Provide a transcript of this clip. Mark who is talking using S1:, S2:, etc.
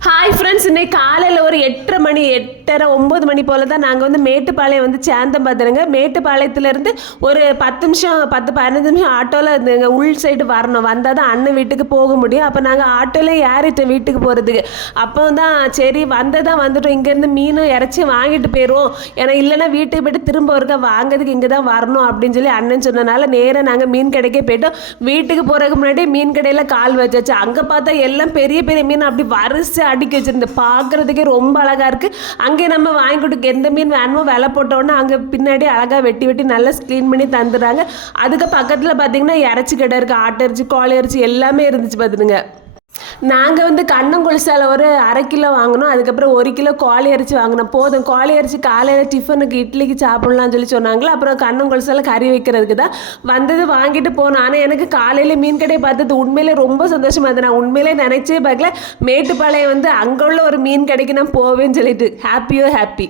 S1: Hi friends இன்னைக்கு காலையில் ஒரு எட்டரை மணி எட்டரை ஒம்பது மணி போல் தான் நாங்கள் வந்து மேட்டுப்பாளையம் வந்து சேந்தம் பார்த்துருங்க மேட்டுப்பாளையத்துலேருந்து ஒரு பத்து நிமிஷம் பத்து பதினஞ்சு நிமிஷம் ஆட்டோவில் இந்த உள் சைடு வரணும். வந்தால் தான் அண்ணன் வீட்டுக்கு போக முடியும். அப்போ நாங்கள் ஆட்டோவில் ஏறிட்டோம் வீட்டுக்கு போகிறதுக்கு அப்போ தான் சரி வந்ததான் வந்துட்டோம். இங்கேருந்து மீனும் இறச்சி வாங்கிட்டு போயிடுவோம் ஏன்னா இல்லைன்னா வீட்டுக்கு போய்ட்டு திரும்ப ஒருக்கா வாங்குறதுக்கு இங்கே தான் வரணும் அப்படின்னு சொல்லி அண்ணன் சொன்னனால நேராக நாங்கள் மீன் கடைக்கே போயிட்டோம். வீட்டுக்கு போகிறதுக்கு முன்னாடி மீன் கடையில் கால் வச்சாச்சு. அங்கே பார்த்தா எல்லாம் பெரிய பெரிய மீன். அப்படி வரிசை அடுக்கி வச்சிருந்து பார்க்குறதுக்கே ரொம்ப அழகாக இருக்குது அங்கே நம்ம வாங்கி கொடுக்க எந்த மீன் வேணுமோ விலை போட்டோன்னே அங்கே பின்னாடி அழகாக வெட்டி வெட்டி நல்லா க்ளீன் பண்ணி தந்துடுறாங்க. அதுக்கு பக்கத்தில் பார்த்தீங்கன்னா இறச்சி கடை இருக்குது ஆட்டரிச்சி கோழி இறைச்சி எல்லாமே இருந்துச்சு பார்த்துடுங்க நாங்கள் வந்து கண்ணங்குளிசால ஒரு அரை கிலோ வாங்கினோம். அதுக்கப்புறம் ஒரு கிலோ கோழி அரிசி வாங்கினோம். போதும் கோழி அரிசி காலையில் டிஃபனுக்கு இட்லிக்கு சாப்பிட்லாம்னு சொல்லி சொன்னாங்களே? அப்புறம் கண்ணங்குளிசால கறி வைக்கிறதுக்கு தான் வந்தது வாங்கிட்டு போனோம். ஆனால் எனக்கு காலையில் மீன் கடையை பார்த்தது உண்மையிலே ரொம்ப சந்தோஷமாக இருந்தது. நான் உண்மையிலே நினச்சே பார்க்கல. மேட்டுப்பாளையம் வந்து அங்கே உள்ள ஒரு மீன் கடைக்கு நான் போவேன்னு சொல்லிட்டு. ஹாப்பியோ ஹாப்பி